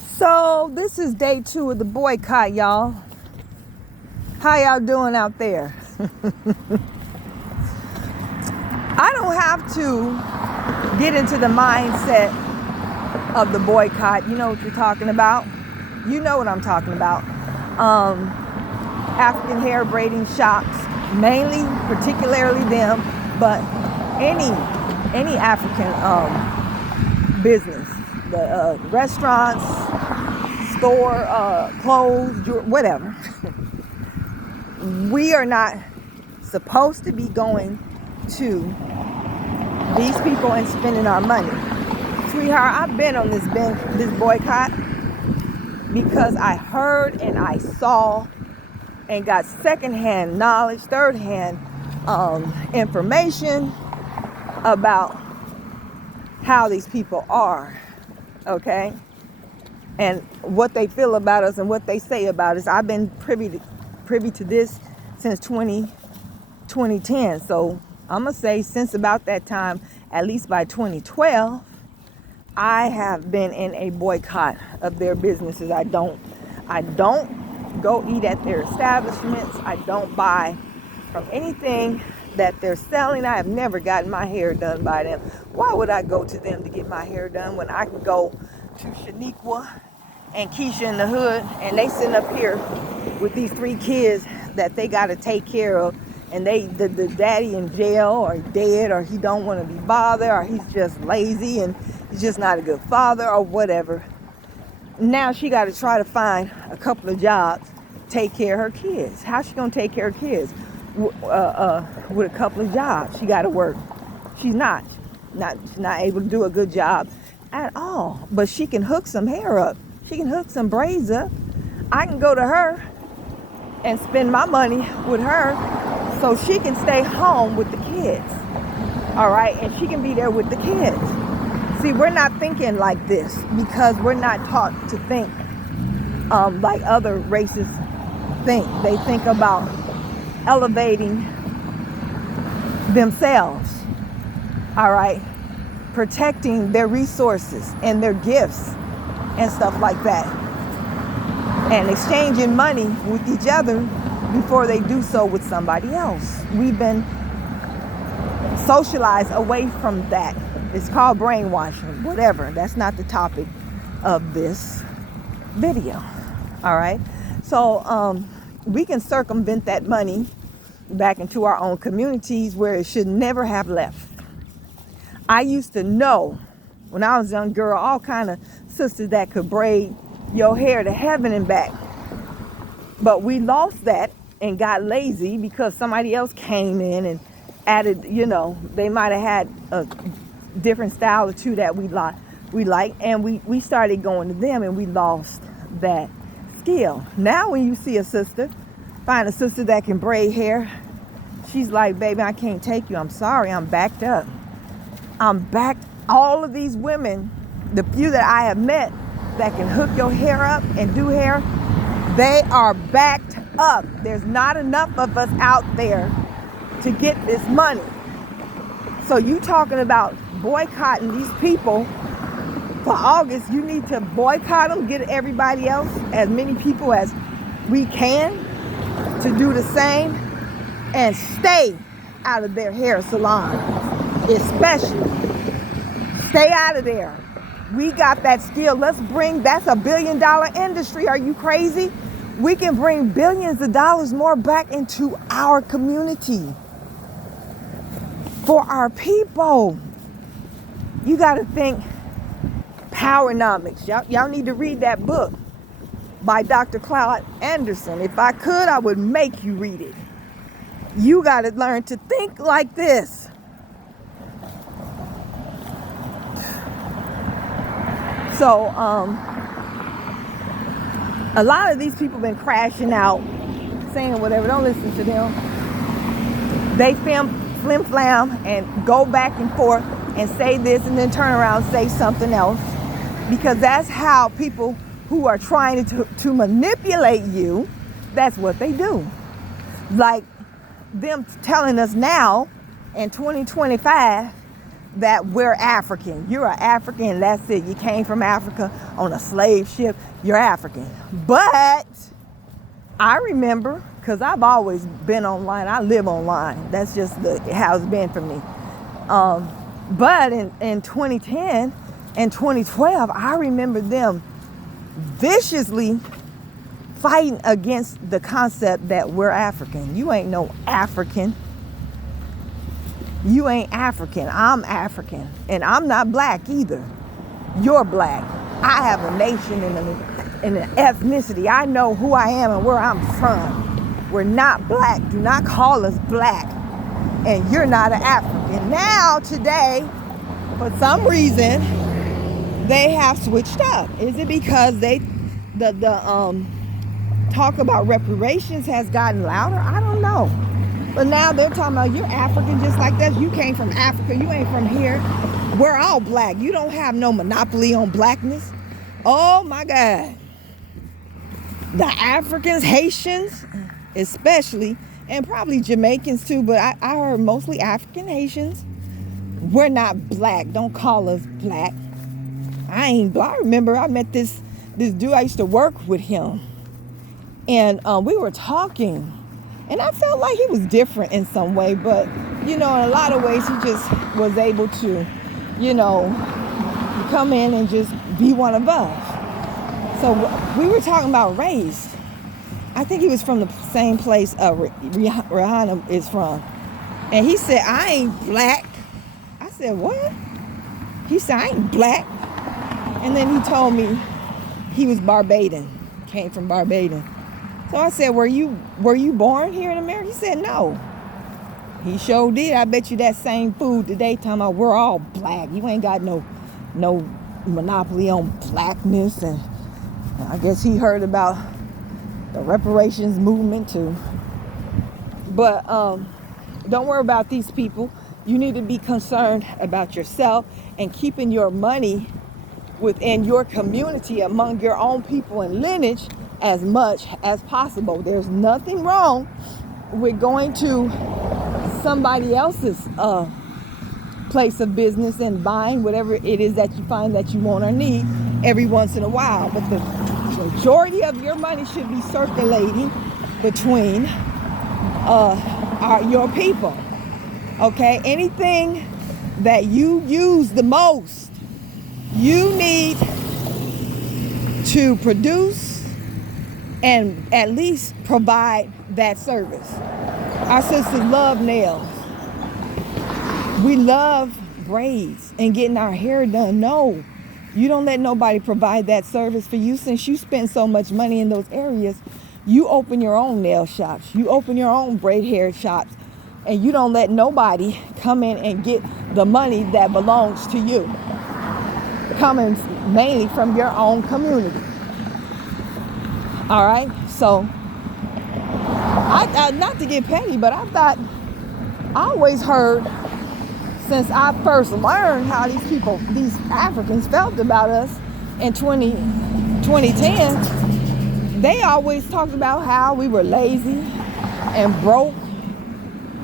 So this is day 2 of the boycott, y'all. How y'all doing out there? I don't have to get into the mindset of the boycott. You know what you're talking about. You know what I'm talking about. African hair braiding shops, mainly, particularly them, but any African business, the restaurants, store, clothes, whatever. We are not supposed to be going to these people and spending our money. Sweetheart, I've been on this boycott because I heard and I saw and got secondhand knowledge, third-hand information about how these people are, okay? And what they feel about us and what they say about us. I've been privy to this since 2010. So I'm going to say since about that time, at least by 2012, I have been in a boycott of their businesses. I don't go eat at their establishments. I don't buy from anything that they're selling. I have never gotten my hair done by them. Why would I go to them to get my hair done when I can go to Shaniqua and Keisha in the hood and they sitting up here with these 3 kids that they got to take care of, and the daddy in jail or dead, or he don't want to be bothered, or he's just lazy and he's just not a good father or whatever. Now she got to try to find a couple of jobs, take care of her kids. How's she gonna take care of kids with a couple of jobs? She got to work. She's not able to do a good job at all. But she can hook some hair up. She can hook some braids up. I can go to her and spend my money with her so she can stay home with the kids. All right, and she can be there with the kids. See, we're not thinking like this because we're not taught to think like other races think. They think about elevating themselves, all right, protecting their resources and their gifts and stuff like that, and exchanging money with each other before they do so with somebody else. We've been socialized away from that. It's called brainwashing, whatever. That's not the topic of this video. All right. So we can circumvent that money back into our own communities where it should never have left. I used to know when I was a young girl, all kind of sisters that could braid your hair to heaven and back. But we lost that and got lazy because somebody else came in and added, they might have had a different style or two that we like, and we started going to them and we lost that skill. Now when you see find a sister that can braid hair, she's like, baby, I can't take you. I'm sorry, I'm backed up. All of these women, the few that I have met that can hook your hair up and do hair, they are backed up. There's not enough of us out there to get this money. So you talking about boycotting these people for August? You need to boycott them, get everybody else, as many people as we can, to do the same and stay out of their hair salons, especially. Stay out of there. We got that skill. That's a $1 billion industry. Are you crazy? We can bring billions of dollars more back into our community for our people. You got to think Powernomics. Y'all need to read that book by Dr. Claude Anderson. If I could, I would make you read it. You got to learn to think like this. So, a lot of these people been crashing out, saying whatever. Don't listen to them. They flim flam and go back and forth and say this and then turn around and say something else, because that's how people who are trying to manipulate you, that's what they do. Like them telling us now in 2025 that we're African. You're an African, that's it. You came from Africa on a slave ship, you're African. But I remember, because I've always been online, I live online. That's just how it's been for me. But in 2010 and 2012, I remember them viciously fighting against the concept that we're African. You ain't no African. You ain't African. I'm African. And I'm not black either. You're black. I have a nation and an ethnicity. I know who I am and where I'm from. We're not black. Do not call us black. And you're not an African. Now, today, for some reason, they have switched up. Is it because the talk about reparations has gotten louder? I don't know. But now they're talking about you're African just like that. You came from Africa. You ain't from here. We're all black. You don't have no monopoly on blackness. Oh my God. The Africans, Haitians, especially, and probably Jamaicans too, but I heard mostly African Haitians. We're not black. Don't call us black. I ain't black. I remember I met this dude. I used to work with him. And we were talking, and I felt like he was different in some way, but, in a lot of ways, he just was able to, come in and just be one of us. So we were talking about race. I think he was from the same place Rihanna is from. And he said, I ain't black. I said, what? He said, I ain't black. And then he told me he was Barbadian, came from Barbados. So I said, were you born here in America? He said, no. He sure did. I bet you that same food today talking about we're all black. You ain't got no monopoly on blackness. And I guess he heard about the reparations movement too. But don't worry about these people. You need to be concerned about yourself and keeping your money within your community among your own people and lineage as much as possible. There's nothing wrong with going to somebody else's place of business and buying whatever it is that you find that you want or need every once in a while. But the majority of your money should be circulating between your people. Okay? Anything that you use the most, you need to produce and at least provide that service. Our sisters love nails. We love braids and getting our hair done. No, you don't let nobody provide that service for you. Since you spend so much money in those areas, you open your own nail shops. You open your own braid hair shops. And you don't let nobody come in and get the money that belongs to you, coming mainly from your own community. All right, so I not to get petty, but I always heard, since I first learned how these Africans felt about us in 2010, they always talked about how we were lazy and broke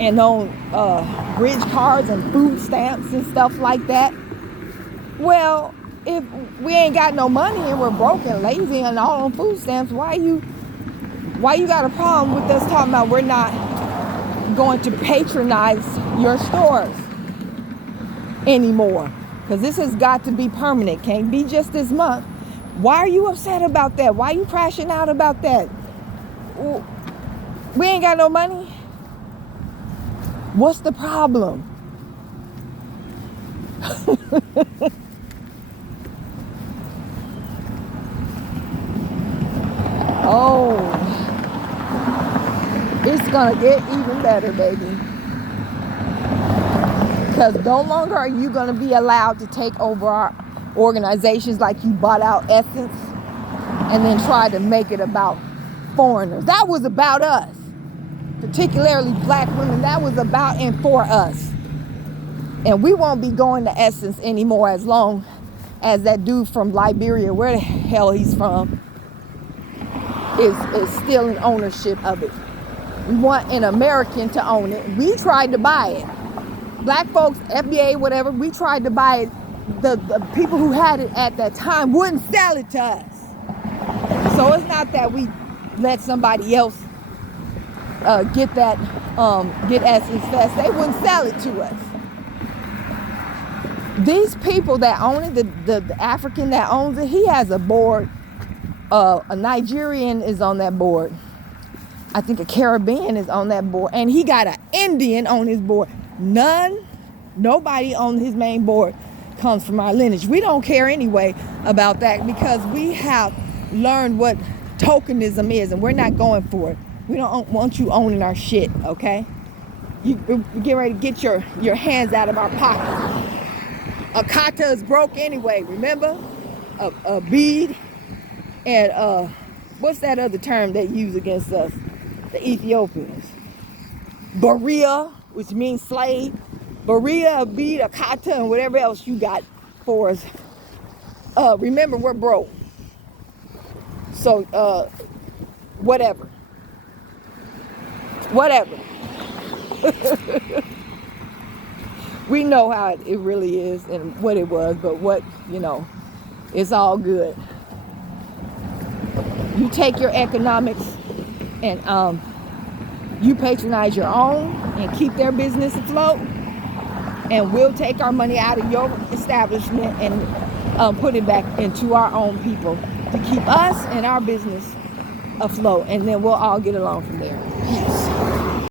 and on bridge cards and food stamps and stuff like that. Well, if we ain't got no money and we're broke and lazy and all on food stamps, why you got a problem with us talking about we're not going to patronize your stores anymore? Because this has got to be permanent. Can't be just this month. Why are you upset about that? Why are you crashing out about that? We ain't got no money. What's the problem? Oh, it's gonna get even better, baby. Because no longer are you gonna be allowed to take over our organizations like you bought out Essence and then tried to make it about foreigners. That was about us, particularly black women. That was about and for us. And we won't be going to Essence anymore as long as that dude from Liberia, where the hell he's from, is still in ownership of it. We want an American to own it. We tried to buy it. black folks, FBA, whatever, we tried to buy it. The people who had it at that time wouldn't sell it to us. So it's not that we let somebody else get Essence Fest. They wouldn't sell it to us. These people that own it, the African that owns it, he has a board. A Nigerian is on that board. I think a Caribbean is on that board. And he got an Indian on his board. Nobody on his main board comes from our lineage. We don't care anyway about that because we have learned what tokenism is and we're not going for it. We don't want you owning our shit, okay? You get ready to get your hands out of our pockets. A kata is broke anyway, remember? A bead and what's that other term they use against us? The Ethiopians. Berea, which means slave. Berea, a bead, a kata, and whatever else you got for us. Remember, we're broke. So, whatever. We know how it really is and what it was, but it's all good. You take your economics and you patronize your own and keep their business afloat, and we'll take our money out of your establishment and put it back into our own people to keep us and our business afloat, and then we'll all get along from there. Peace.